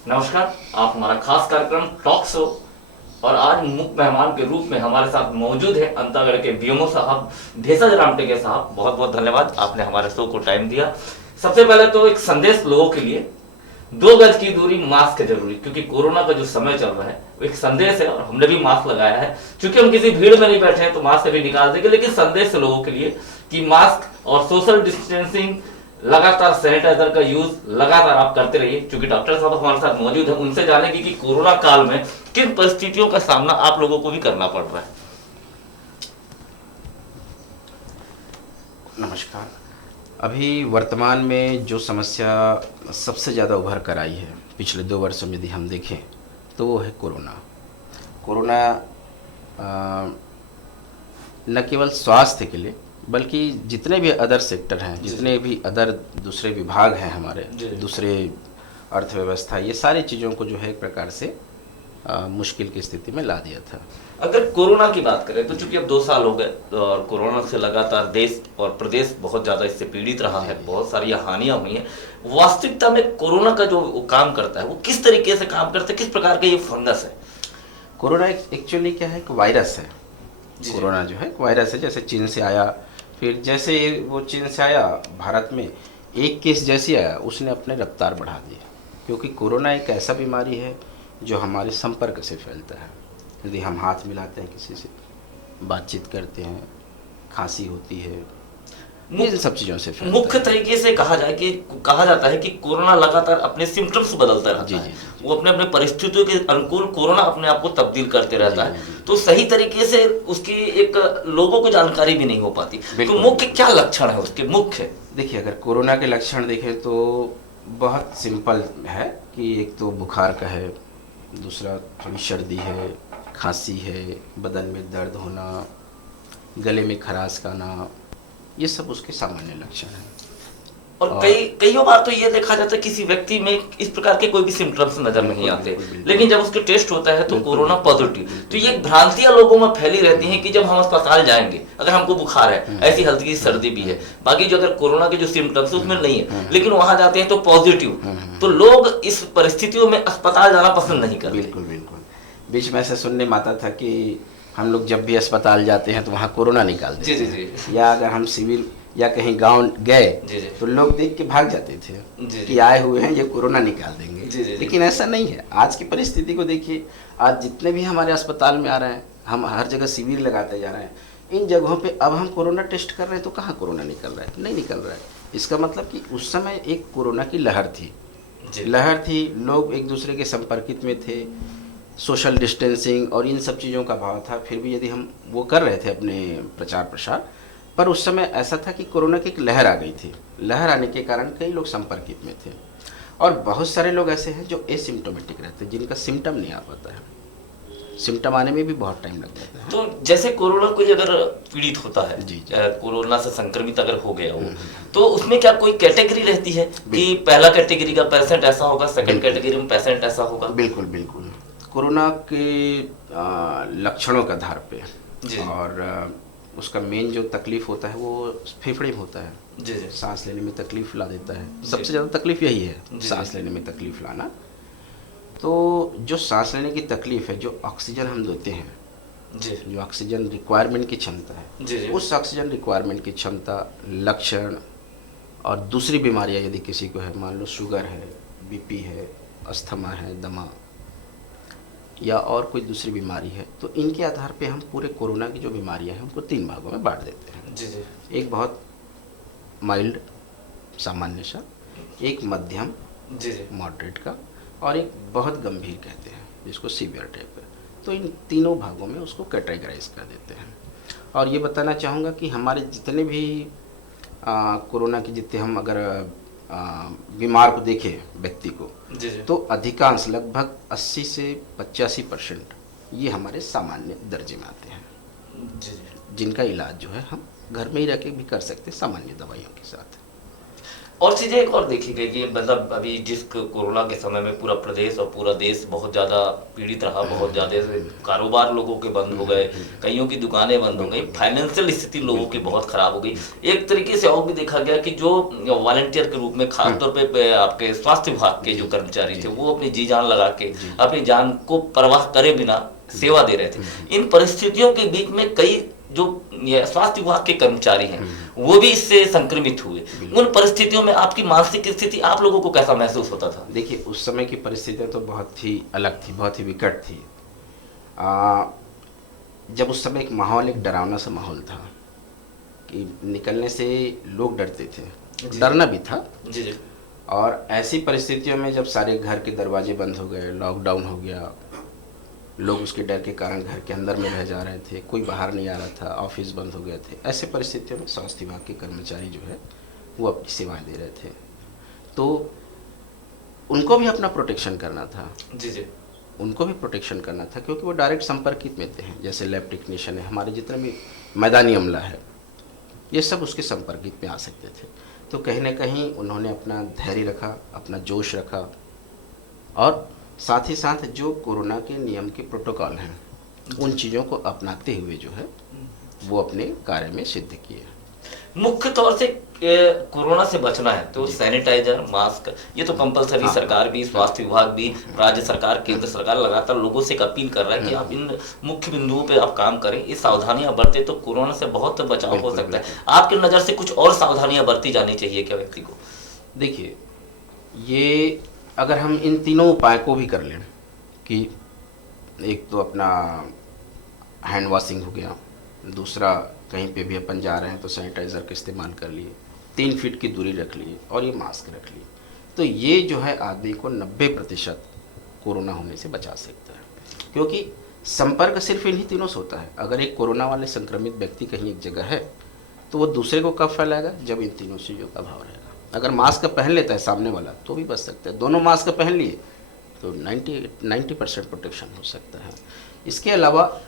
नमस्कार। आप हमारा खास कार्यक्रम टॉक शो और आज मुख्य मेहमान के रूप में हमारे साथ मौजूद है अंतागढ़ के बीएमओ साहब भेषज रामटेके साहब। बहुत बहुत धन्यवाद, आपने हमारे शो को टाइम दिया। सबसे पहले तो एक संदेश लोगों के लिए, 2 गज की दूरी, मास्क जरूरी, क्योंकि कोरोना का जो समय चल रहा है वो एक संदेश है और हमने भी मास्क लगाया है। क्योंकि हम किसी भीड़ में नहीं बैठे हैं तो मास्क भी निकाल देंगे, लेकिन संदेश है लोगों के लिए कि मास्क और सोशल डिस्टेंसिंग, लगातार सैनिटाइजर का यूज लगातार आप करते रहिए। क्योंकि डॉक्टर साहब हमारे साथ मौजूद हैं, उनसे जानेंगे कि कोरोना काल में किन परिस्थितियों का सामना आप लोगों को भी करना पड़ रहा है। नमस्कार। अभी वर्तमान में जो समस्या सबसे ज़्यादा उभर कर आई है पिछले 2 वर्षों में यदि हम देखें तो वो है कोरोना। कोरोना न केवल स्वास्थ्य के लिए बल्कि जितने भी अदर सेक्टर हैं, जितने भी अदर दूसरे विभाग हैं हमारे, दूसरे अर्थव्यवस्था, ये सारी चीज़ों को जो है एक प्रकार से मुश्किल की स्थिति में ला दिया था। अगर कोरोना की बात करें तो चूंकि अब 2 साल हो गए और कोरोना से लगातार देश और प्रदेश बहुत ज्यादा इससे पीड़ित रहा है, बहुत सारी हानियां हुई हैं। वास्तविकता में कोरोना का जो काम करता है वो किस तरीके से काम करता है, किस प्रकार का ये फंगस है? कोरोना एक्चुअली क्या है, एक वायरस है। कोरोना जो है एक वायरस है, जैसे चीन से आया, फिर जैसे वो चीन से आया भारत में एक केस जैसे आया उसने अपने रफ्तार बढ़ा दी। क्योंकि कोरोना एक ऐसा बीमारी है जो हमारे संपर्क से फैलता है। यदि हम हाथ मिलाते हैं किसी से, बातचीत करते हैं, खांसी होती है, इन सब चीज़ों से फैलता मुख्य है। तरीके से कहा जाता है कि कोरोना लगातार अपने सिम्टम्स बदलता रहता जी, है। जी। वो अपने अपने परिस्थितियों के अनुकूल कोरोना अपने आप को तब्दील करते रहता जी, है। जी। तो सही तरीके से उसकी एक लोगों को जानकारी भी नहीं हो पाती। तो मुख्य क्या लक्षण है उसके? मुख्य देखिए, अगर कोरोना के लक्षण देखें तो बहुत सिंपल है कि एक तो बुखार का है, दूसरा थोड़ी सर्दी है, खांसी है, बदन में दर्द होना, गले में खराश का आना, ये सब उसके सामान्य लक्षण हैं। और कई बार तो ये देखा जाता है किसी व्यक्ति में इस प्रकार के कोई भी सिम्टम्स नजर नहीं आते, लेकिन जब उसके टेस्ट होता है तो कोरोना पॉजिटिव। तो ये भ्रांतियां लोगों में फैली रहती हैं कि जब हम अस्पताल जाएंगे, अगर हमको बुखार है, ऐसी हल्की सर्दी भी है, बाकी जो अगर कोरोना के जो सिम्टम्स उसमें नहीं है, लेकिन वहां जाते हैं तो पॉजिटिव, तो लोग इस परिस्थितियों में अस्पताल जाना पसंद नहीं करते। बिल्कुल बिल्कुल। बीच में ऐसा सुनने में आता था कि हम लोग जब भी अस्पताल जाते हैं तो वहाँ कोरोना निकाल देते जी, हैं। जी, जी। या अगर हम सिविल या कहीं गांव गए जी, जी। तो लोग देख के भाग जाते थे जी, जी। कि आए हुए हैं, ये कोरोना निकाल देंगे। जी, जी, जी। लेकिन ऐसा नहीं है। आज की परिस्थिति को देखिए, आज जितने भी हमारे अस्पताल में आ रहे हैं, हम हर जगह शिविर लगाते जा रहे हैं, इन जगहों पे अब हम कोरोना टेस्ट कर रहे हैं तो कहाँ कोरोना निकल रहा है? नहीं निकल रहा है। इसका मतलब कि उस समय एक कोरोना की लहर थी, लोग एक दूसरे के संपर्कित में थे, सोशल डिस्टेंसिंग और इन सब चीज़ों का भाव था। फिर भी यदि हम वो कर रहे थे अपने प्रचार प्रसार, पर उस समय ऐसा था कि कोरोना की एक लहर आ गई थी। लहर आने के कारण कई लोग संपर्कित में थे और बहुत सारे लोग ऐसे हैं जो एसिम्टोमेटिक रहते हैं, जिनका सिम्टम नहीं आ पाता है। सिम्टम आने में भी बहुत टाइम लग जाता है। तो जैसे कोरोना कोई अगर पीड़ित होता है, जी, कोरोना से संक्रमित अगर हो गया हो, तो उसमें क्या कोई कैटेगरी रहती है कि पहला कैटेगरी का पेशेंट ऐसा होगा, सेकंड कैटेगरी में पेशेंट ऐसा होगा? बिल्कुल बिल्कुल। कोरोना के लक्षणों के आधार पे और उसका मेन जो तकलीफ होता है वो फेफड़े में होता है। जी, जी। सांस लेने में तकलीफ ला देता है। सबसे ज़्यादा तकलीफ यही है, सांस लेने में तकलीफ लाना। तो जो सांस लेने की तकलीफ है, जो ऑक्सीजन हम देते हैं, जी, जो ऑक्सीजन रिक्वायरमेंट की क्षमता है, जी, जी। उस ऑक्सीजन रिक्वायरमेंट की क्षमता, लक्षण और दूसरी बीमारियां यदि किसी को है, मान लो शुगर है, बीपी है, अस्थमा है, दमा या और कोई दूसरी बीमारी है, तो इनके आधार पे हम पूरे कोरोना की जो बीमारियां हैं उनको 3 भागों में बांट देते हैं। जी, जी। एक बहुत माइल्ड, सामान्य सा, एक मध्यम, जी, जी। मॉडरेट का, और एक बहुत गंभीर कहते हैं जिसको सीवियर टाइप है। तो इन तीनों भागों में उसको कैटेगराइज कर देते हैं। और ये बताना चाहूँगा कि हमारे जितने भी कोरोना की जितने हम अगर बीमार को देखें, व्यक्ति को, जी, जी। तो अधिकांश लगभग 80 से 85% ये हमारे सामान्य दर्जे में आते हैं, जी, जी। जिनका इलाज जो है हम घर में ही रह के भी कर सकते हैं सामान्य दवाइयों के साथ। और चीजें एक और देखी गई कि मतलब अभी जिस कोरोना के समय में पूरा प्रदेश और पूरा देश बहुत ज्यादा पीड़ित रहा, बहुत ज्यादा कारोबार लोगों के बंद हो गए, कईयों की दुकानें बंद हो गई, फाइनेंशियल स्थिति लोगों की बहुत खराब हो गई। एक तरीके से और भी देखा गया कि जो वॉलंटियर के रूप में खासतौर पे आपके स्वास्थ्य विभाग के जो कर्मचारी थे वो अपनी जी जान लगा के अपनी जान को परवाह करे बिना सेवा दे रहे थे। इन परिस्थितियों के बीच में कई जो स्वास्थ्य विभाग के कर्मचारी हैं वो भी इससे संक्रमित हुए। उन परिस्थितियों में आपकी मानसिक स्थिति, आप लोगों को कैसा महसूस होता था? देखिए, उस समय की परिस्थितियाँ तो बहुत ही अलग थी, बहुत ही विकट थी। जब उस समय एक माहौल, एक डरावना सा माहौल था कि निकलने से लोग डरते थे, डरना भी था जी जी। और ऐसी परिस्थितियों में जब सारे घर के दरवाजे बंद हो गए, लॉकडाउन हो गया, लोग उसके डर के कारण घर के अंदर में रह जा रहे थे, कोई बाहर नहीं आ रहा था, ऑफिस बंद हो गए थे, ऐसे परिस्थितियों में स्वास्थ्य विभाग के कर्मचारी जो है वो अपनी सेवाएं दे रहे थे। तो उनको भी अपना प्रोटेक्शन करना था। जी जी। उनको भी प्रोटेक्शन करना था क्योंकि वो डायरेक्ट संपर्क में थे। जैसे लैब टेक्नीशियन है, हमारे जितने भी मैदानी अमला है, ये सब उसके संपर्क में आ सकते थे। तो कहीं ना कहीं उन्होंने अपना धैर्य रखा, अपना जोश रखा और साथ ही साथ जो कोरोना के नियम के प्रोटोकॉल हैं उन चीज़ों को अपनाते हुए जो है वो अपने कार्य में सिद्ध किए। मुख्य तौर से कोरोना से बचना है तो सैनिटाइजर, मास्क, ये तो कंपलसरी सरकार भी, स्वास्थ्य विभाग भी, राज्य सरकार, केंद्र सरकार लगातार लोगों से एक अपील कर रहा है कि आप इन मुख्य बिंदुओं पे आप काम करें, ये सावधानियां बरतें तो कोरोना से बहुत बचाव हो सकता है। आपकी नज़र से कुछ और सावधानियां बरती जानी चाहिए क्या व्यक्ति को? देखिए, ये अगर हम इन तीनों उपाय को भी कर लें कि एक तो अपना हैंड वॉशिंग हो गया, दूसरा कहीं पे भी अपन जा रहे हैं तो सैनिटाइज़र का इस्तेमाल कर लिए, 3 फीट की दूरी रख लिए और ये मास्क रख लिए, तो ये जो है आदमी को 90% कोरोना होने से बचा सकता है। क्योंकि संपर्क सिर्फ इन्हीं तीनों से होता है। अगर एक कोरोना वाले संक्रमित व्यक्ति कहीं एक जगह है तो वो दूसरे को कब फैलाएगा? जब इन तीनों चीज़ों का अभाव रहेगा। अगर मास्क पहन लेता है सामने वाला तो भी बच सकता है। दोनों मास्क पहन लिए तो 90% प्रोटेक्शन हो सकता है। इसके अलावा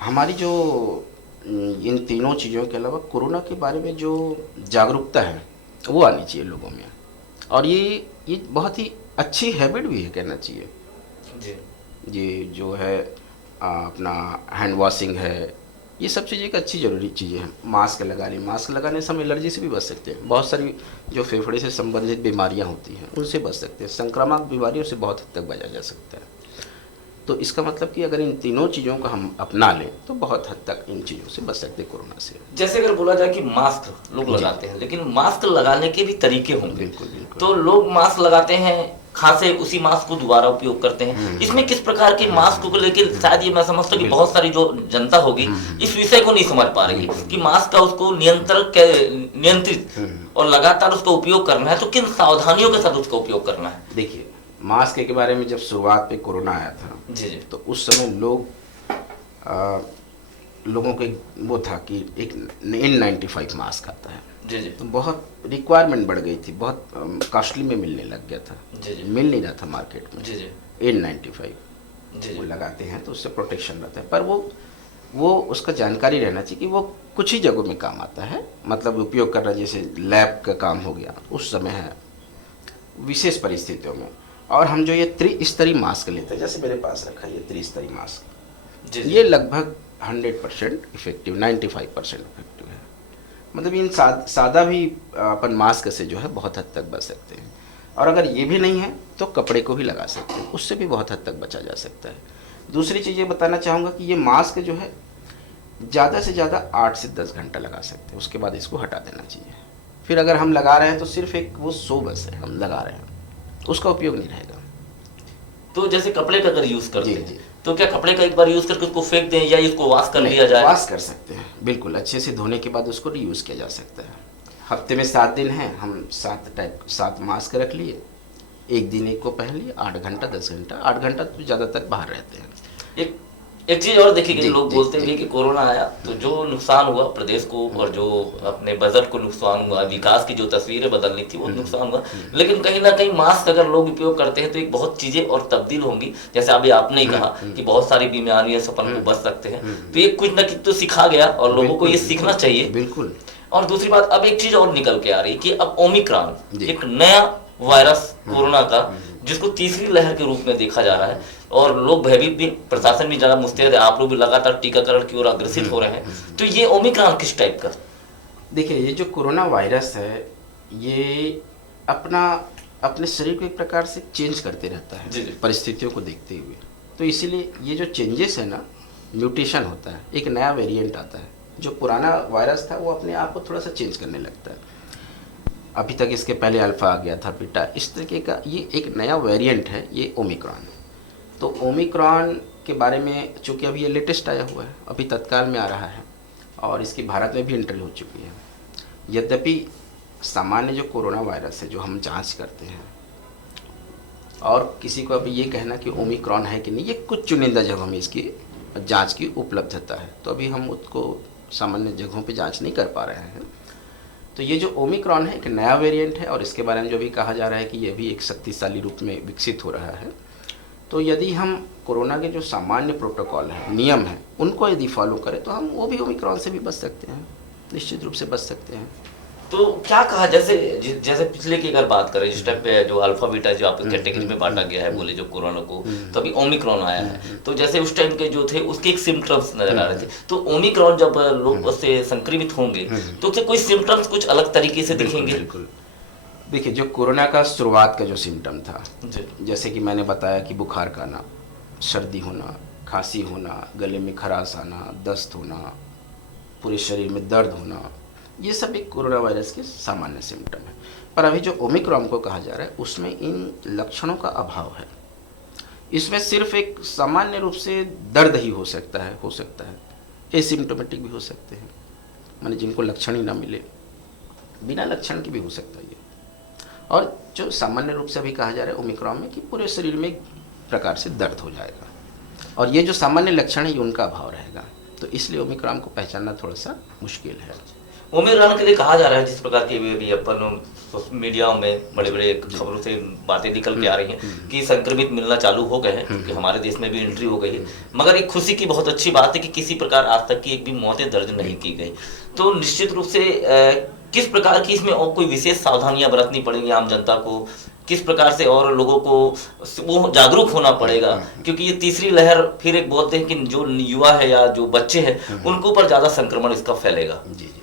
हमारी जो इन तीनों चीज़ों के अलावा कोरोना के बारे में जो जागरूकता है वो आनी चाहिए लोगों में, और ये बहुत ही अच्छी हैबिट भी है कहना चाहिए जी। ये जो है अपना हैंड वॉशिंग है, ये सब चीज़ें एक अच्छी ज़रूरी चीज़ें हैं। मास्क लगा लें, मास्क लगाने से हम एलर्जी से भी बच सकते हैं। बहुत सारी जो फेफड़े से संबंधित बीमारियां होती हैं उनसे बच सकते हैं। संक्रामक बीमारियों से बहुत हद तक बचा जा सकता है। तो इसका मतलब कि अगर इन तीनों चीज़ों को हम अपना लें तो बहुत हद तक इन चीज़ों से बच सकते हैं कोरोना से। जैसे अगर बोला जाए कि मास्क लोग लगाते हैं, लेकिन मास्क लगाने के भी तरीके होंगे। बिल्कुल बिल्कुल। तो लोग मास्क लगाते हैं, खांसे उसी मास्क को दोबारा उपयोग करते हैं। इसमें किस प्रकार के मास्क को लेकर शायद ये मैं समझता हूँ कि बहुत सारी जो जनता होगी इस विषय को नहीं समझ पा रही कि मास्क का उसको नियंत्रित और लगातार उसका उपयोग करना है, तो किन सावधानियों के साथ उसका उपयोग करना है? देखिए, मास्क के बारे में जब शुरुआत पे कोरोना आया था जी जी, तो उस समय लोगों को वो था कि एक N95 मास्क आता है जी जी, तो बहुत रिक्वायरमेंट बढ़ गई थी, बहुत कॉस्टली में मिलने लग गया था। जी जी, मिल नहीं रहा था मार्केट में। जी जी, N95 जी वो जी, लगाते हैं तो उससे प्रोटेक्शन रहता है, पर वो उसका जानकारी रहना चाहिए कि वो कुछ ही जगहों में काम आता है। मतलब उपयोग करना, जैसे लैब का काम हो गया उस समय है, विशेष परिस्थितियों में। और हम जो ये त्रिस्तरीय मास्क लेते हैं, जैसे मेरे पास रखा है ये त्रिस्तरीय मास्क, जी जी, ये लगभग 100% इफेक्टिव, 95% इफेक्टिव है। मतलब इन सादा भी अपन मास्क से जो है बहुत हद तक बच सकते हैं। और अगर ये भी नहीं है तो कपड़े को भी लगा सकते हैं, उससे भी बहुत हद तक बचा जा सकता है। दूसरी चीज़ ये बताना चाहूँगा कि ये मास्क जो है ज़्यादा से ज़्यादा 8 से 10 घंटा लगा सकते हैं, उसके बाद इसको हटा देना चाहिए। फिर अगर हम लगा रहे हैं तो सिर्फ एक वो शो बस है, हम लगा रहे हैं, उसका उपयोग नहीं रहेगा। तो जैसे कपड़े का अगर यूज करते जी, हैं जी। तो क्या कपड़े का एक बार यूज करके उसको फेंक दें या इसको वॉश कर लिया जाए? वॉश कर सकते हैं, बिल्कुल अच्छे से धोने के बाद उसको रीयूज़ किया जा सकता है। हफ्ते में 7 दिन हैं, हम 7 मास्क रख लिए, एक दिन एक को पहन लिए, 8 घंटा 10 घंटा, 8 घंटा तो ज़्यादातर बाहर रहते हैं। एक चीज और देखी गई, जी, लोग जी, बोलते जी। हैं कि कोरोना आया तो जो नुकसान हुआ प्रदेश को और जो अपने बजट को नुकसान हुआ, विकास की जो तस्वीरें बदलनी थी वो नुकसान हुआ, लेकिन कहीं ना कहीं मास्क अगर लोग उपयोग करते हैं तो एक बहुत चीजें और तब्दील होंगी। जैसे अभी आपने ही कहा कि बहुत सारी बीमारियां से अपन को बच सकते हैं, तो ये कुछ ना कुछ तो सिखा गया और लोगों को ये सीखना चाहिए। बिल्कुल। और दूसरी बात, अब एक चीज और निकल के आ रही है कि अब ओमिक्रॉन जी। एक नया वायरस कोरोना का, जिसको तीसरी लहर के रूप में देखा जा रहा है, और लोग भयभीत भी, प्रशासन भी ज्यादा मुस्तैद है, आप लोग भी लगातार टीकाकरण की ओर अग्रसित हो रहे हैं। तो ये ओमिक्रॉन किस टाइप का? देखिए, ये जो कोरोना वायरस है, ये अपने शरीर को एक प्रकार से चेंज करते रहता है जी, जी। परिस्थितियों को देखते हुए। तो इसीलिए ये जो चेंजेस है ना, म्यूटेशन होता है, एक नया वेरिएंट आता है। जो पुराना वायरस था वो अपने आप को थोड़ा सा चेंज करने लगता है। अभी तक इसके पहले अल्फा आ गया था, बीटा, इस तरीके का ये एक नया वेरिएंट है, ये ओमिक्रॉन। तो ओमिक्रॉन के बारे में चूँकि अभी ये लेटेस्ट आया हुआ है, अभी तत्काल में आ रहा है, और इसकी भारत में भी एंट्री हो चुकी है। यद्यपि सामान्य जो कोरोना वायरस है, जो हम जांच करते हैं, और किसी को अभी ये कहना कि ओमिक्रॉन है कि नहीं, ये कुछ चुनिंदा जगहों में इसकी जांच की उपलब्धता है, तो अभी हम उसको सामान्य जगहों पे जांच नहीं कर पा रहे हैं। तो ये जो ओमिक्रॉन है एक नया वेरिएंट है, और इसके बारे में जो भी कहा जा रहा है कि ये भी एक शक्तिशाली रूप में विकसित हो रहा है। तो यदि हम कोरोना के जो सामान्य प्रोटोकॉल हैं, नियम हैं, उनको यदि फॉलो करें तो हम वो भी ओमिक्रॉन से भी बच सकते हैं, निश्चित रूप से बच सकते हैं। तो क्या कहा, जैसे पिछले की अगर बात करें, जिस टाइप पे जो अल्फा बीटा जो आपके कैटेगरी में बांटा गया है, बोले जो कोरोना को, तो अभी ओमिक्रॉन आया है, तो जैसे उस टाइम के जो थे उसके एक सिम्टम्स नजर आ रहे थे। तो ओमिक्रॉन जब लोग उससे संक्रमित होंगे तो उससे कोई सिम्टम्स कुछ अलग तरीके से दिखेंगे? बिल्कुल। देखिए, जो कोरोना का शुरुआत का जो सिम्टम था, जी। जैसे कि मैंने बताया कि बुखार का आना, सर्दी होना, खांसी होना, गले में खराश आना, दस्त होना, पूरे शरीर में दर्द होना, ये सब एक कोरोना वायरस के सामान्य सिम्टम है। पर अभी जो ओमिक्रॉन को कहा जा रहा है, उसमें इन लक्षणों का अभाव है। इसमें सिर्फ एक सामान्य रूप से दर्द ही हो सकता है, एसिम्टोमेटिक भी हो सकते हैं, माने जिनको लक्षण ही ना मिले, बिना लक्षण के भी हो सकता है ये। और जो सामान्य रूप से अभी कहा जा रहा है ओमिक्रॉन में, कि पूरे शरीर में एक प्रकार से दर्द हो जाएगा, और ये जो सामान्य लक्षण है ये उनका अभाव रहेगा। तो इसलिए ओमिक्रॉन को पहचानना थोड़ा सा मुश्किल है। ओमिक्रॉन के लिए कहा जा रहा है, जिस प्रकार की भी अपन मीडिया में बड़े बड़े खबरों से बातें निकल के आ रही हैं कि संक्रमित मिलना चालू हो गए हैं, क्योंकि हमारे देश में भी एंट्री हो गई है। मगर एक खुशी की बहुत अच्छी बात है कि किसी प्रकार आज तक की एक भी मौतें दर्ज नहीं की गई। तो निश्चित रूप से किस प्रकार की इसमें और कोई विशेष सावधानियां बरतनी पड़ेंगी आम जनता को, किस प्रकार से और लोगों को वो जागरूक होना पड़ेगा, क्योंकि ये तीसरी लहर फिर एक बोलते हैं कि जो युवा है या जो बच्चे हैं उनके ऊपर ज्यादा संक्रमण इसका फैलेगा। जी जी।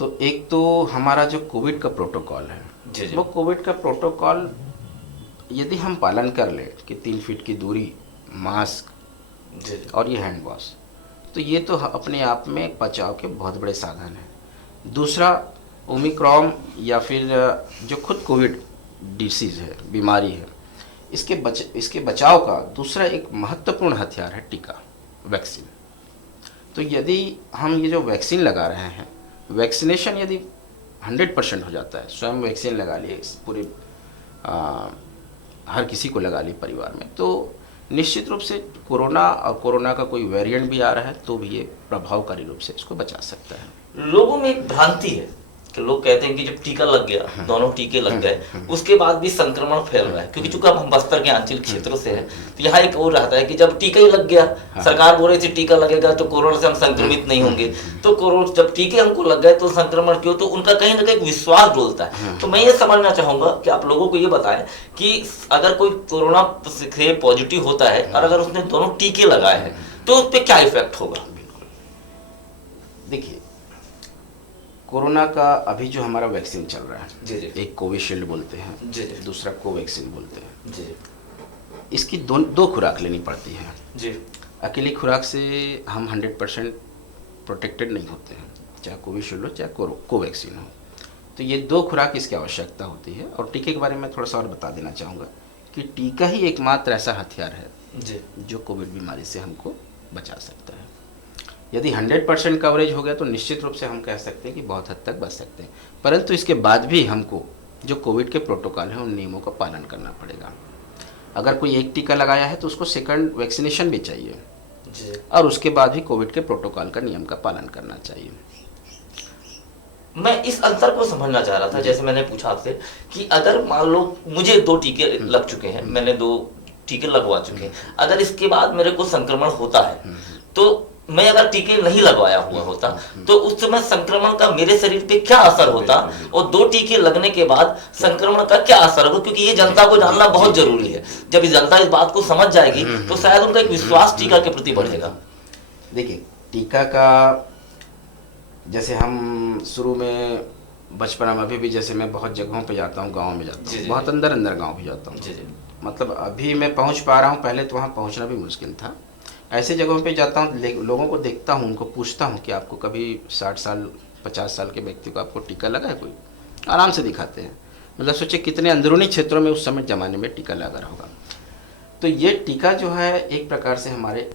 तो एक तो हमारा जो कोविड का प्रोटोकॉल है, जी जी। वो कोविड का प्रोटोकॉल यदि हम पालन कर लें कि 3 फीट की दूरी, मास्क जी। और ये हैंड वॉश, तो ये तो अपने आप में बचाव के बहुत बड़े साधन हैं। दूसरा, ओमिक्रॉन या फिर जो खुद कोविड डिसीज़ है, बीमारी है, इसके बचाव का दूसरा एक महत्वपूर्ण हथियार है टीका, वैक्सीन। तो यदि हम ये जो वैक्सीन लगा रहे हैं, वैक्सीनेशन यदि 100% हो जाता है, स्वयं वैक्सीन लगा लिए, पूरे हर किसी को लगा ली परिवार में, तो निश्चित रूप से कोरोना और कोरोना का कोई वेरिएंट भी आ रहा है तो भी ये प्रभावकारी रूप से इसको बचा सकता है। लोगों में एक भ्रांति है कि लोग कहते हैं कि जब टीका लग गया, दोनों टीके लग गए, उसके बाद भी संक्रमण फैल रहा है, क्योंकि चूंकि अब हम बस्तर के आंचल क्षेत्रों से हैं, तो यहाँ एक और रहता है कि जब टीका ही लग गया, सरकार बोल रही थी टीका लगेगा तो कोरोना से हम संक्रमित नहीं होंगे, तो कोरोना जब टीके हमको लग गए तो संक्रमण क्यों, तो उनका कहीं ना कहीं विश्वास डोलता है। तो मैं ये समझना चाहूंगा कि आप लोगों को ये बताएं कि अगर कोई कोरोना से पॉजिटिव होता है और अगर उसने दोनों टीके लगाए हैं तो उस पर क्या इफेक्ट होगा? देखिए, कोरोना का अभी जो हमारा वैक्सीन चल रहा है, जी जी, एक कोविशील्ड बोलते हैं, जी जी, दूसरा कोवैक्सीन बोलते हैं। जी इसकी दो खुराक लेनी पड़ती है। जी। अकेली खुराक से हम 100% प्रोटेक्टेड नहीं होते हैं, चाहे कोविशील्ड हो चाहे कोवैक्सीन हो। तो ये 2 खुराक इसकी आवश्यकता होती है। और टीके के बारे में थोड़ा सा और बता देना चाहूँगा कि टीका ही एकमात्र ऐसा हथियार है जी, जो कोविड बीमारी से हमको बचा सकता है। यदि 100% कवरेज हो गया तो निश्चित रूप से हम कह सकते हैं कि बहुत हद तक बच सकते हैं, परंतु इसके बाद भी हमको जो कोविड के प्रोटोकॉल हैं उन नियमों का पालन करना पड़ेगा। अगर कोई एक टीका लगाया है तो उसको सेकंड वैक्सीनेशन भी चाहिए जी। और उसके बाद भी कोविड के प्रोटोकॉल का नियम का पालन करना चाहिए। मैं इस अंतर को समझना चाह रहा था, जैसे मैंने पूछा आपसे कि अगर मान लो मुझे 2 टीके लग चुके हैं, मैंने 2 टीके लगवा चुके हैं, अगर इसके बाद मेरे को संक्रमण होता है तो मैं अगर टीके नहीं लगवाया हुआ होता तो उस समय संक्रमण का मेरे शरीर पे क्या असर होता, और 2 टीके लगने के बाद संक्रमण का क्या असर होगा, क्योंकि ये जनता को जानना बहुत जरूरी है। जब ये जनता इस बात को समझ जाएगी तो शायद उनका एक विश्वास टीका के प्रति बढ़ेगा। देखिए, टीका का जैसे हम शुरू में बचपना में अभी भी जैसे मैं बहुत जगहों पे जाता हूँ, गाँव में जाता हूँ, बहुत अंदर अंदर गाँव भी जाता हूँ। मतलब अभी मैं पहुँच पा रहा हूँ, पहले तो वहाँ पहुँचना भी मुश्किल था। ऐसे जगहों पे जाता हूँ, लोगों को देखता हूँ, उनको पूछता हूँ कि आपको कभी 60 साल 50 साल के व्यक्ति को आपको टीका लगा है कोई? आराम से दिखाते हैं। मतलब सोचिए कितने अंदरूनी क्षेत्रों में उस समय ज़माने में टीका लगा रहा होगा। तो ये टीका जो है एक प्रकार से हमारे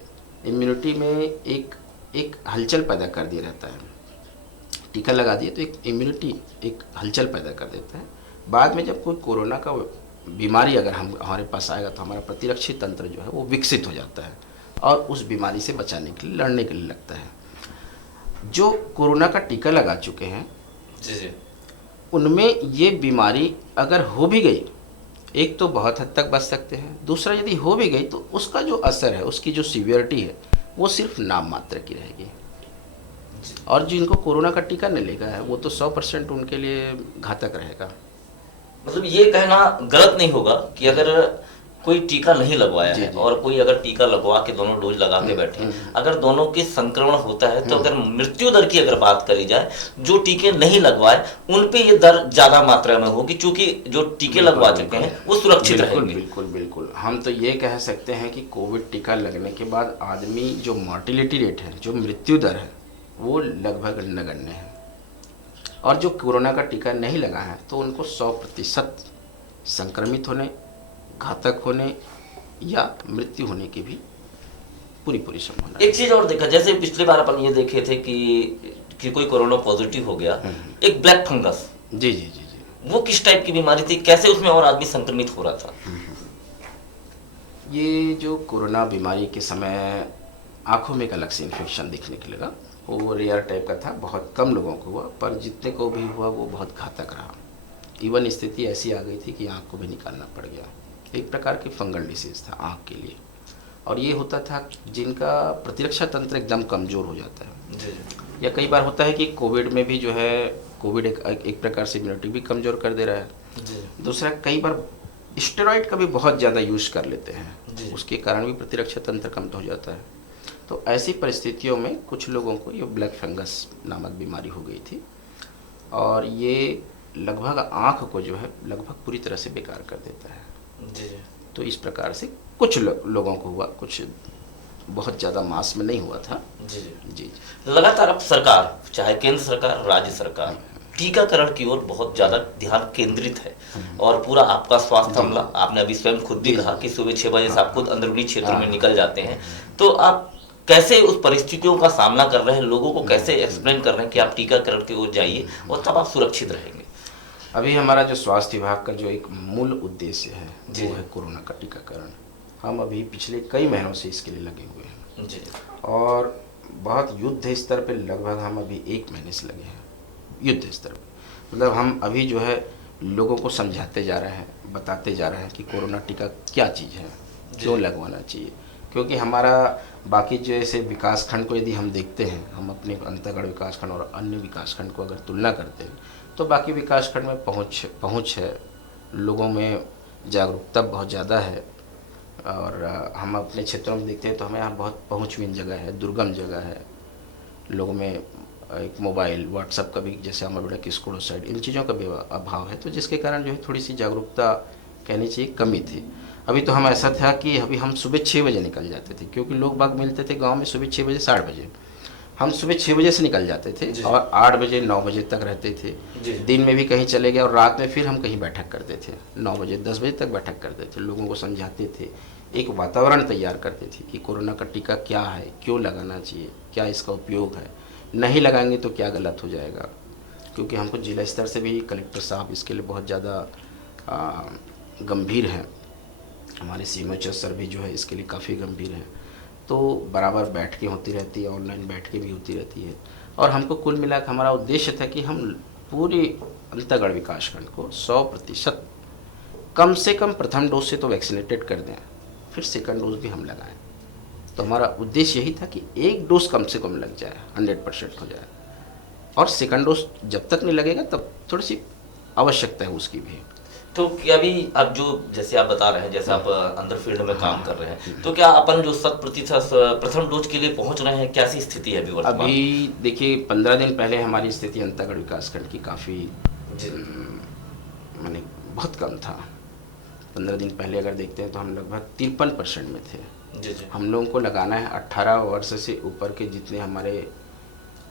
इम्यूनिटी में एक हलचल पैदा कर दिया रहता है। टीका लगा दिए तो एक इम्यूनिटी एक हलचल पैदा कर देता है। बाद में जब कोई कोरोना का बीमारी अगर हमारे पास आएगा तो हमारा प्रतिरक्षी तंत्र जो है वो विकसित हो जाता है और उस बीमारी से बचाने के लिए, लड़ने के लिए लगता है। जो कोरोना का टीका लगा चुके हैं उनमें ये बीमारी अगर हो भी गई, एक तो बहुत हद तक बच सकते हैं, दूसरा यदि हो भी गई तो उसका जो असर है, उसकी जो सीवियरिटी है वो सिर्फ नाम मात्र की रहेगी। और जिनको कोरोना का टीका नहीं लेगा है वो तो 100% उनके लिए घातक रहेगा। मतलब ये कहना गलत नहीं होगा कि अगर कोई टीका नहीं लगवाया है और कोई अगर टीका लगवा के दोनों डोज लगा के बैठे, अगर दोनों के संक्रमण होता है तो अगर मृत्यु दर की अगर बात करी जाए, जो टीके नहीं लगवाए उन पे ये दर ज्यादा मात्रा में होगी, क्योंकि जो टीके लगवा चुके हैं वो सुरक्षित रहेंगे। बिल्कुल बिल्कुल, हम तो ये कह सकते हैं कि कोविड टीका लगने के बाद आदमी जो मॉर्टिलिटी रेट है, जो मृत्यु दर है, वो लगभग नगण्य है। और जो कोरोना का टीका नहीं लगा है तो उनको 100% संक्रमित होने, घातक होने या मृत्यु होने की भी पूरी संभावना। एक चीज और देखा, जैसे पिछली बार अपन ये देखे थे कि कोई कोरोना पॉजिटिव हो गया, एक ब्लैक फंगस, जी, वो किस टाइप की बीमारी थी, कैसे उसमें और आदमी संक्रमित हो रहा था? ये जो कोरोना बीमारी के समय आंखों में एक अलग से इन्फेक्शन दिखने के लगा, वो रेयर टाइप का था, बहुत कम लोगों को हुआ, पर जितने को भी हुआ वो बहुत घातक रहा। इवन स्थिति ऐसी आ गई थी कि आँख को भी निकालना पड़ गया। एक प्रकार की फंगल डिसीज़ था आँख के लिए, और ये होता था जिनका प्रतिरक्षा तंत्र एकदम कमज़ोर हो जाता है। या कई बार होता है कि कोविड में भी जो है, कोविड एक प्रकार से इम्यूनिटी भी कमज़ोर कर दे रहा है। दूसरा, कई बार स्टेरॉइड का भी बहुत ज़्यादा यूज़ कर लेते हैं, उसके कारण भी प्रतिरक्षा तंत्र कम हो जाता है। तो ऐसी परिस्थितियों में कुछ लोगों को ये ब्लैक फंगस नामक बीमारी हो गई थी, और ये लगभग आँख को जो है लगभग पूरी तरह से बेकार कर देता है। तो इस प्रकार से कुछ लोगों को हुआ, कुछ बहुत ज़्यादा मास में नहीं हुआ था। जी। लगातार अब सरकार, चाहे केंद्र सरकार, राज्य सरकार, टीकाकरण की ओर बहुत ज़्यादा ध्यान केंद्रित है, और पूरा आपका स्वास्थ्य अमला, आपने अभी स्वयं खुद भी कहा कि सुबह 6 बजे से आप खुद अंदरूनी क्षेत्रों में निकल जाते हैं, तो आप कैसे उस परिस्थितियों का सामना कर रहे हैं, लोगों को कैसे एक्सप्लेन कर रहे हैं कि आप टीकाकरण की ओर जाइए और तब आप सुरक्षित रहेंगे? अभी हमारा जो स्वास्थ्य विभाग का जो एक मूल उद्देश्य है वो है कोरोना का टीकाकरण। हम अभी पिछले कई महीनों से इसके लिए लगे हुए हैं और बहुत युद्ध स्तर पे लगभग हम अभी 1 महीने से लगे हैं, युद्ध स्तर पे। मतलब हम अभी जो है लोगों को समझाते जा रहे हैं, बताते जा रहे हैं कि कोरोना टीका क्या चीज़ है, क्यों लगवाना चाहिए। क्योंकि हमारा बाकी जैसे विकासखंड को यदि हम देखते हैं, हम अपने अंतरगढ़ विकासखंड और अन्य विकासखंड को अगर तुलना करते हैं तो बाकी विकासखंड में पहुँच है, लोगों में जागरूकता बहुत ज़्यादा है। और हम अपने क्षेत्रों में देखते हैं तो हमें यहाँ बहुत पहुँचहीन जगह है, दुर्गम जगह है, लोगों में एक मोबाइल, व्हाट्सएप का भी, जैसे हमारे किस्कोड़ो साइड, इन चीज़ों का भी अभाव है। तो जिसके कारण जो है थोड़ी सी जागरूकता कहनी चाहिए कमी थी। अभी तो हम ऐसा था कि अभी हम सुबह 6 बजे निकल जाते थे, क्योंकि लोग बाग मिलते थे गांव में सुबह 6 बजे 7 बजे। हम सुबह 6 बजे से निकल जाते थे और 8 बजे 9 बजे तक रहते थे। दिन में भी कहीं चले गए और रात में फिर हम कहीं बैठक करते थे, 9 बजे 10 बजे तक बैठक करते थे, लोगों को समझाते थे, एक वातावरण तैयार करते थे कि कोरोना का टीका क्या है, क्यों लगाना चाहिए, क्या इसका उपयोग है, नहीं लगाएंगे तो क्या गलत हो जाएगा। क्योंकि हमको जिला स्तर से भी कलेक्टर साहब इसके लिए बहुत ज़्यादा गंभीर हैं, हमारे सीएमएचओ सर भी जो है इसके लिए काफ़ी गंभीर हैं। तो बराबर बैठ के होती रहती है, ऑनलाइन बैठ के भी होती रहती है। और हमको कुल मिलाकर हमारा उद्देश्य था कि हम पूरे अंतरगढ़ विकासखंड को 100% कम से कम प्रथम डोज से तो वैक्सीनेटेड कर दें, फिर सेकंड डोज भी हम लगाएं। तो हमारा उद्देश्य यही था कि एक डोज कम से कम लग जाए, 100% हो जाए, और सेकंड डोज जब तक नहीं लगेगा तब थोड़ी सी आवश्यकता है उसकी भी। तो क्या अभी अब जो जैसे आप बता रहे हैं, जैसे आप अंदर फील्ड में काम कर रहे हैं, तो क्या अपन जो 100% प्रथम डोज के लिए पहुंच रहे हैं, कैसी स्थिति है अभी वर्तमान? अभी देखिए 15 दिन पहले हमारी स्थिति अंतागढ़ विकासखंड की काफ़ी जी माने बहुत कम था। 15 दिन पहले अगर देखते हैं तो हम लगभग 53% में थे। जी जी हम लोगों को लगाना है 18 वर्ष से ऊपर के जितने हमारे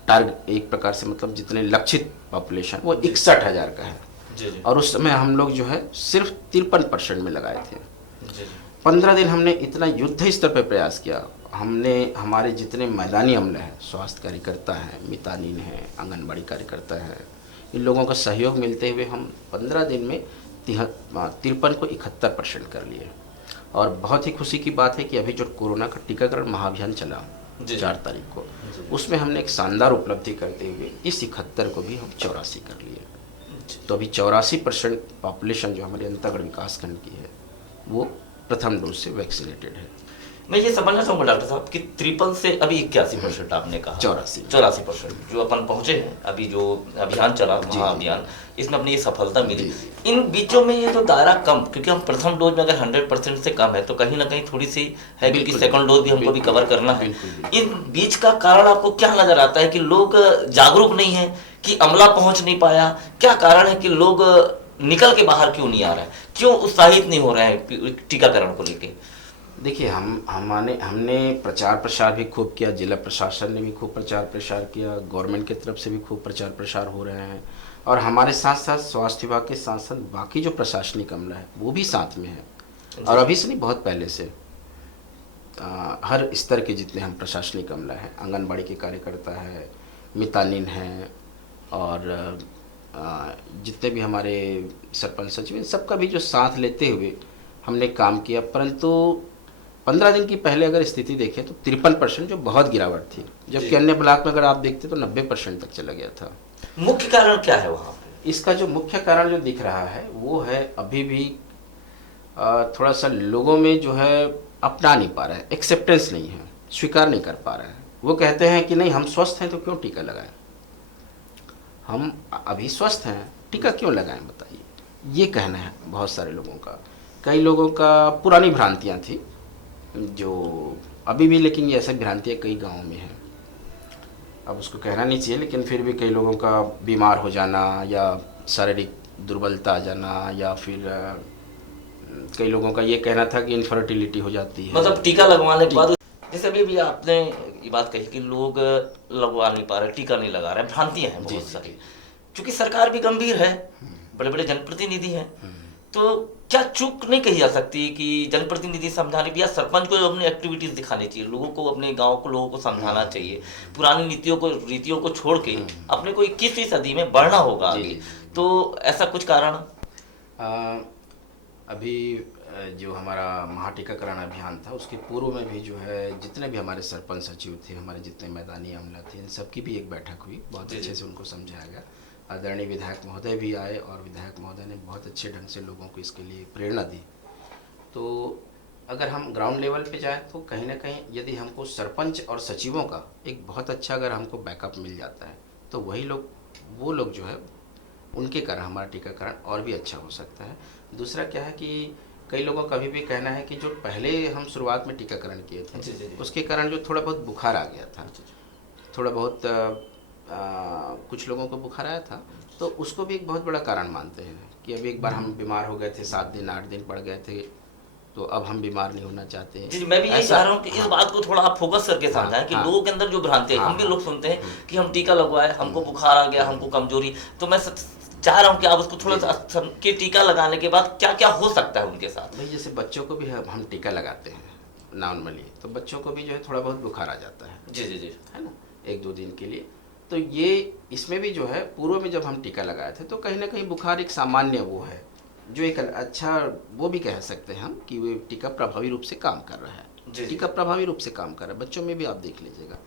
टारगेट, एक प्रकार से मतलब जितने लक्षित पॉपुलेशन, वो 61,000 का है। जी जी और उस समय हम लोग जो है सिर्फ 53% में लगाए थे। जी 15 दिन हमने इतना युद्ध स्तर पर प्रयास किया। हमने हमारे जितने मैदानी अमले हैं, स्वास्थ्य कार्यकर्ता हैं, मितानिन हैं, आंगनबाड़ी कार्यकर्ता हैं, इन लोगों का सहयोग मिलते हुए हम 15 दिन में 53 को 71% कर लिए। और बहुत ही खुशी की बात है कि अभी जो कोरोना का टीकाकरण महाअभियान चला जी 4 तारीख को, जी। उसमें हमने एक शानदार उपलब्धि करते हुए इस 71 को भी हम 84 कर लिए। तो अभी 84% पॉपुलेशन जो हमारे अंतागढ़ विकासखंड की है वो प्रथम डोज से वैक्सीनेटेड है। मैं ये समझना चाहूँगा डॉक्टर साहब कि 53 से अभी 81% आपने कहा, 84% जो अपन पहुंचे हैं। अभी जो अभियान चला महाअभियान, इसमें अपनी ये सफलता मिली। इन बीचों में ये जो दायरा कम, क्योंकि हम प्रथम डोज में अगर 100% से कम है तो कहीं ना कहीं थोड़ी सी है कि सेकंड डोज भी हमको भी कवर करना है। इन बीच का कारण आपको क्या नजर आता है कि लोग जागरूक नहीं है, कि अमला पहुंच नहीं पाया? क्या कारण है कि लोग निकल के बाहर क्यों नहीं आ रहे हैं, क्यों उत्साहित नहीं हो रहे हैं टीकाकरण को लेके? देखिए हमने प्रचार प्रसार भी खूब किया, जिला प्रशासन ने भी खूब प्रचार प्रसार किया, गवर्नमेंट की तरफ से भी खूब प्रचार प्रसार हो रहे हैं, और हमारे साथ साथ स्वास्थ्य विभाग के साथ साथ बाकी जो प्रशासनिक अमला है वो भी साथ में है। और अभी से नहीं, बहुत पहले से हर स्तर के जितने हम प्रशासनिक अमला हैं, आंगनबाड़ी के कार्यकर्ता है, मितानिन हैं, और जितने भी हमारे सरपंच सचिव हैं, सबका भी जो साथ लेते हुए हमने काम किया। परंतु 15 दिन की पहले अगर स्थिति देखें तो 53% जो बहुत गिरावट थी, जबकि अन्य ब्लॉक में अगर आप देखते तो 90% तक चला गया था। मुख्य कारण क्या है वहाँ पे? इसका जो मुख्य कारण जो दिख रहा है वो है अभी भी थोड़ा सा लोगों में जो है अपना नहीं पा रहा है, एक्सेप्टेंस नहीं है, स्वीकार नहीं कर पा रहे हैं। वो कहते हैं कि नहीं हम स्वस्थ हैं तो क्यों टीका लगाएं, हम अभी स्वस्थ हैं टीका क्यों लगाएं बताइए, ये कहना है बहुत सारे लोगों का। कई लोगों का पुरानी भ्रांतियाँ थी जो अभी भी, लेकिन ये ऐसी भ्रांतियाँ कई गाँवों में हैं, अब उसको कहना नहीं चाहिए, लेकिन फिर भी कई लोगों का बीमार हो जाना या शारीरिक दुर्बलता आ जाना, या फिर कई लोगों का ये कहना था कि इनफर्टिलिटी हो जाती है। मतलब टीका लगवाने के बाद, जैसे अभी आपने ये बात कही कि लोग लगवा नहीं पा रहे, टीका नहीं लगा रहे, भ्रांतियां हैं बहुत सारी, क्योंकि सरकार भी गंभीर है, बड़े बड़े जनप्रतिनिधि हैं, तो क्या चूक नहीं कही जा सकती कि जनप्रतिनिधि समझाने की, या सरपंच को अपनी एक्टिविटीज दिखानी चाहिए, लोगों को, अपने गांव को लोगों को समझाना चाहिए, पुरानी रीतियों को छोड़ के अपने को 21वीं सदी में बढ़ना होगा आगे। तो ऐसा कुछ कारण अभी जो हमारा महाटीकाकरण अभियान था उसके पूर्व में भी जो है जितने भी हमारे सरपंच सचिव थे, हमारे जितने मैदानी अमला थे, इन सबकी भी एक बैठक हुई, बहुत अच्छे से उनको समझाया गया। आदरणीय विधायक महोदय भी आए और विधायक महोदय ने बहुत अच्छे ढंग से लोगों को इसके लिए प्रेरणा दी। तो अगर हम ग्राउंड लेवल पे जाएँ तो कहीं ना कहीं यदि हमको सरपंच और सचिवों का एक बहुत अच्छा अगर हमको बैकअप मिल जाता है तो वो लोग जो है उनके कारण हमारा टीकाकरण और भी अच्छा हो सकता है। दूसरा क्या है कि कई लोगों का अभी भी कहना है कि जो पहले हम शुरुआत में टीकाकरण किए थे उसके कारण जो थोड़ा बहुत बुखार आ गया था, थोड़ा बहुत कुछ लोगों को बुखार आया था, तो उसको भी एक बहुत बड़ा कारण मानते हैं कि अभी एक बार हम बीमार हो गए थे, 7 दिन 8 दिन पड़ गए थे, तो अब हम बीमार नहीं होना चाहते हैं। जी, मैं भी ये चाह रहा हूँ कि इस बात को थोड़ा आप फोकस करके समझाएं कि लोगों के अंदर जो भ्रांति है, हम भी लोग सुनते हैं कि हम टीका लगवाए, हमको बुखार आ गया, हमको कमजोरी, तो मैं चाह रहा हूँ कि आप उसको थोड़ा सा कि टीका लगाने के बाद क्या क्या हो सकता है उनके साथ। भाई जैसे बच्चों को भी हम टीका लगाते हैं नॉर्मली, तो बच्चों को भी जो है थोड़ा बहुत बुखार आ जाता है, जी जी जी, है ना, 1-2 दिन के लिए। तो ये इसमें भी जो है पूर्व में जब हम टीका लगाए थे तो कहीं ना कहीं बुखार एक सामान्य वो है, जो एक अच्छा वो भी कह सकते हैं हम कि वो टीका प्रभावी रूप से काम कर रहा है, टीका प्रभावी रूप से काम कर रहा है। बच्चों में भी आप देख लीजिएगा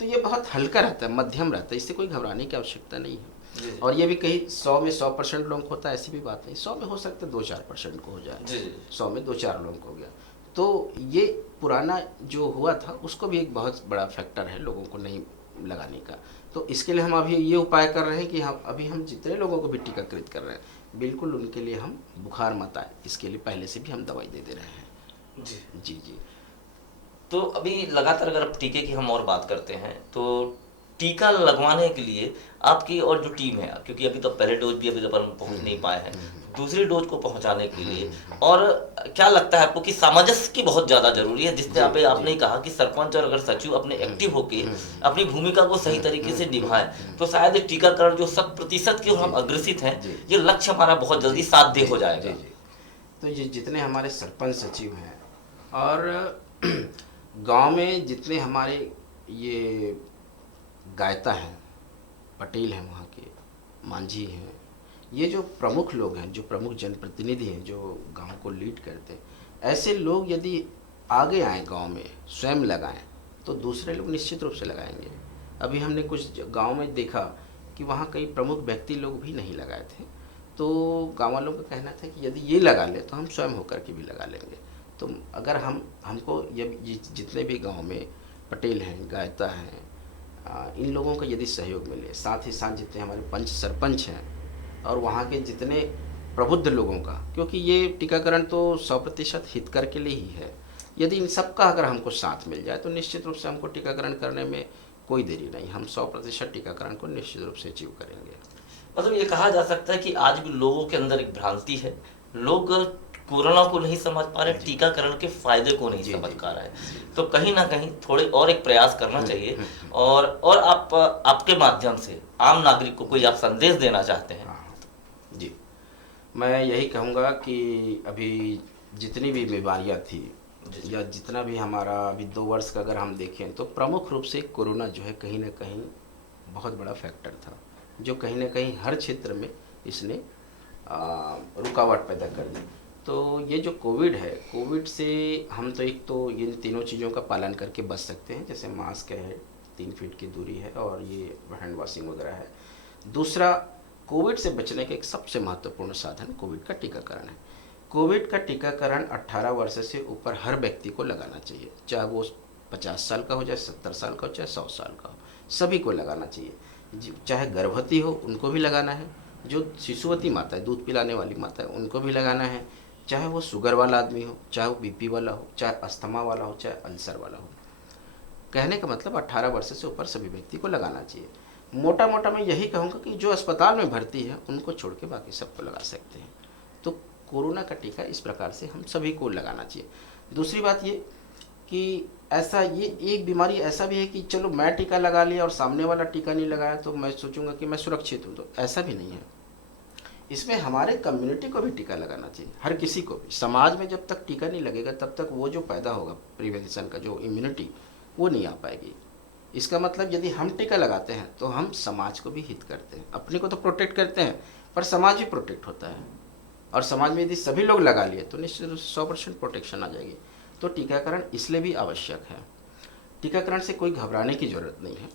तो ये बहुत हल्का रहता है, मध्यम रहता है, इससे कोई घबराने की आवश्यकता नहीं है। और ये भी कहीं 100 में 100% लोगों को होता है ऐसी भी बात नहीं, 100 में हो सकता है 2-4% को हो जाए, 100 में 2-4 लोगों को हो गया। तो ये पुराना जो हुआ था उसको भी एक बहुत बड़ा फैक्टर है लोगों को नहीं लगाने का। तो इसके लिए हम अभी ये उपाय कर रहे हैं कि हम जितने लोगों को भी टीकाकृत कर रहे हैं बिल्कुल उनके लिए हम बुखार मत आए इसके लिए पहले से भी हम दवाई दे रहे हैं। जी जी जी। तो अभी लगातार अगर अब टीके की हम और बात करते हैं तो टीका लगवाने के लिए आपकी और जो टीम है, क्योंकि अभी तो पहले डोज भी अभी तक हम पहुंच नहीं पाए हैं, दूसरी डोज को पहुंचाने के लिए, और क्या लगता है आपको कि सामंजस्य की बहुत ज्यादा जरूरी है, जिससे आपने कहा कि सरपंच और अगर सचिव अपने एक्टिव होके अपनी भूमिका को सही तरीके से निभाएं तो शायद ये टीकाकरण जो 100% की ओर हम अग्रसित हैं, ये लक्ष्य हमारा बहुत जल्दी साध्य हो जाएगा। तो ये जितने हमारे सरपंच सचिव हैं और गांव में जितने हमारे ये गायता हैं, पटेल हैं, वहाँ के मांझी हैं, ये जो प्रमुख लोग हैं, जो प्रमुख जनप्रतिनिधि हैं, जो गांव को लीड करते हैं, ऐसे लोग यदि आगे आए गांव में स्वयं लगाएं तो दूसरे लोग निश्चित रूप से लगाएंगे। अभी हमने कुछ गांव में देखा कि वहाँ कई प्रमुख व्यक्ति लोग भी नहीं लगाए थे, तो गाँव वालों का कहना था कि यदि ये लगा ले तो हम स्वयं होकर के भी लगा लेंगे। तो अगर हमको ये जितने भी गांव में पटेल हैं, गायता हैं, इन लोगों का यदि सहयोग मिले, साथ ही साथ जितने हमारे पंच सरपंच हैं और वहाँ के जितने प्रबुद्ध लोगों का, क्योंकि ये टीकाकरण तो 100% हितकर के लिए ही है, यदि इन सबका अगर हमको साथ मिल जाए तो निश्चित रूप से हमको टीकाकरण करने में कोई देरी नहीं, हम 100% टीकाकरण को निश्चित रूप से अचीव करेंगे। मतलब ये कहा जा सकता है कि आज भी लोगों के अंदर एक भ्रांति है, लोग कोरोना को नहीं समझ पा रहे, टीकाकरण के फायदे को नहीं समझ पा रहे हैं। तो कहीं ना कहीं थोड़े और एक प्रयास करना चाहिए, और आप आपके माध्यम से आम नागरिक को कोई आप संदेश देना चाहते हैं? जी, मैं यही कहूँगा कि अभी जितनी भी बीमारियाँ थी या जितना भी हमारा अभी 2 वर्ष का अगर हम देखें तो प्रमुख रूप से कोरोना जो है कहीं ना कहीं बहुत बड़ा फैक्टर था, जो कहीं ना कहीं हर क्षेत्र में इसने रुकावट पैदा कर दी। तो ये जो कोविड है, कोविड से हम तो एक तो ये तीनों चीज़ों का पालन करके बच सकते हैं, जैसे मास्क है, 3 फीट की दूरी है और ये हैंड वॉशिंग वगैरह है। दूसरा, कोविड से बचने का एक सबसे महत्वपूर्ण साधन कोविड का टीकाकरण है। कोविड का टीकाकरण 18 वर्ष से ऊपर हर व्यक्ति को लगाना चाहिए, चाहे वो 50 साल का हो, चाहे 70 साल का हो, चाहे 100 साल का हो, सभी को लगाना चाहिए। चाहे गर्भवती हो उनको भी लगाना है, जो शिशुवती माता है, दूध पिलाने वाली माता है, उनको भी लगाना है, चाहे वो शुगर वाला आदमी हो, चाहे वो बीपी वाला हो, चाहे अस्थमा वाला हो, चाहे अल्सर वाला हो। कहने का मतलब 18 वर्ष से ऊपर सभी व्यक्ति को लगाना चाहिए। मोटा मोटा मैं यही कहूँगा कि जो अस्पताल में भर्ती है उनको छोड़ के बाकी सबको लगा सकते हैं। तो कोरोना का टीका इस प्रकार से हम सभी को लगाना चाहिए। दूसरी बात ये कि ऐसा ये एक बीमारी ऐसा भी है कि चलो मैं टीका लगा लिया और सामने वाला टीका नहीं लगाया तो मैं सोचूंगा कि मैं सुरक्षित हूँ, तो ऐसा भी नहीं है। इसमें हमारे कम्युनिटी को भी टीका लगाना चाहिए, हर किसी को भी। समाज में जब तक टीका नहीं लगेगा तब तक वो जो पैदा होगा प्रिवेंशन का जो इम्यूनिटी, वो नहीं आ पाएगी। इसका मतलब यदि हम टीका लगाते हैं तो हम समाज को भी हित करते हैं, अपने को तो प्रोटेक्ट करते हैं पर समाज भी प्रोटेक्ट होता है, और समाज में यदि सभी लोग लगा लिए तो निश्चित रूप से 100% प्रोटेक्शन आ जाएगी। तो टीकाकरण इसलिए भी आवश्यक है। टीकाकरण से कोई घबराने की ज़रूरत नहीं है।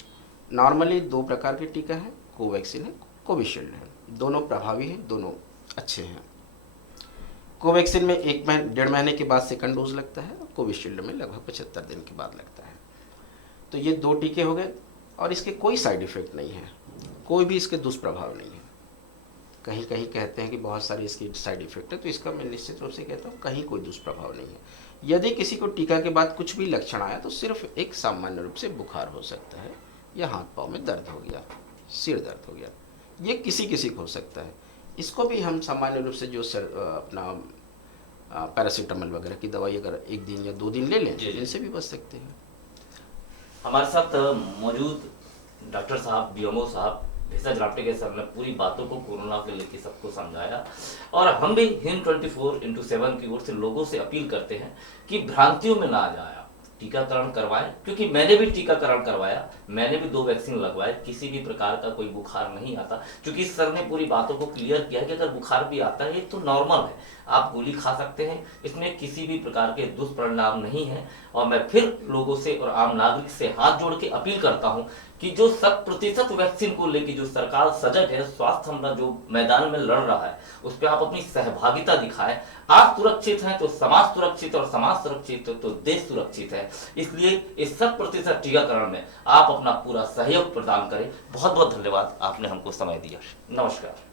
नॉर्मली 2 प्रकार के टीका हैं, कोवैक्सीन है, कोविशील्ड है। दोनों प्रभावी हैं, दोनों अच्छे हैं। कोवैक्सीन में 1-1.5 महीने के बाद सेकंड डोज लगता है, और कोविशील्ड में लगभग 75 दिन के बाद लगता है। तो ये 2 टीके हो गए, और इसके कोई साइड इफ़ेक्ट नहीं है, कोई भी इसके दुष्प्रभाव नहीं है। कहीं कहीं कहते हैं कि बहुत सारे इसके साइड इफ़ेक्ट है, तो इसका मैं निश्चित रूप से कहता हूँ कहीं कोई दुष्प्रभाव नहीं है। यदि किसी को टीका के बाद कुछ भी लक्षण आया तो सिर्फ एक सामान्य रूप से बुखार हो सकता है, या हाथ पाँव में दर्द हो गया, सिर दर्द हो गया, ये किसी किसी को हो सकता है। इसको भी हम सामान्य रूप से जो अपना पैरासीटामोल वगैरह की दवाई अगर 1 दिन या 2 दिन ले लें, इनसे भी बच सकते हैं। हमारे साथ मौजूद डॉक्टर साहब, बीएमओ साहब भेषज राप्टे के सर ने पूरी बातों को कोरोना के लेके सबको समझाया, और हम भी हिंद 24x7 की ओर से लोगों से अपील करते हैं कि भ्रांतियों में ना आ जाए। टीकाकरण करवाएं, क्योंकि मैंने भी टीकाकरण करवाया, मैंने भी 2 वैक्सीन लगवाए, किसी भी प्रकार का कोई बुखार नहीं आता। क्योंकि सर ने पूरी बातों को क्लियर किया कि अगर बुखार भी आता है तो नॉर्मल है, आप गोली खा सकते हैं, इसमें किसी भी प्रकार के दुष्परिणाम नहीं है। और मैं फिर लोगों से और आम नागरिक से हाथ जोड़ के अपील करता हूं कि जो 100% वैक्सीन को लेकर जो सरकार सजग है, स्वास्थ्य हमारा जो मैदान में लड़ रहा है, उस पर आप अपनी सहभागिता दिखाएं। आप सुरक्षित हैं तो समाज सुरक्षित, और समाज सुरक्षित है तो देश सुरक्षित है। इसलिए इस 100% टीकाकरण में आप अपना पूरा सहयोग प्रदान करें। बहुत बहुत धन्यवाद, आपने हमको समय दिया। नमस्कार।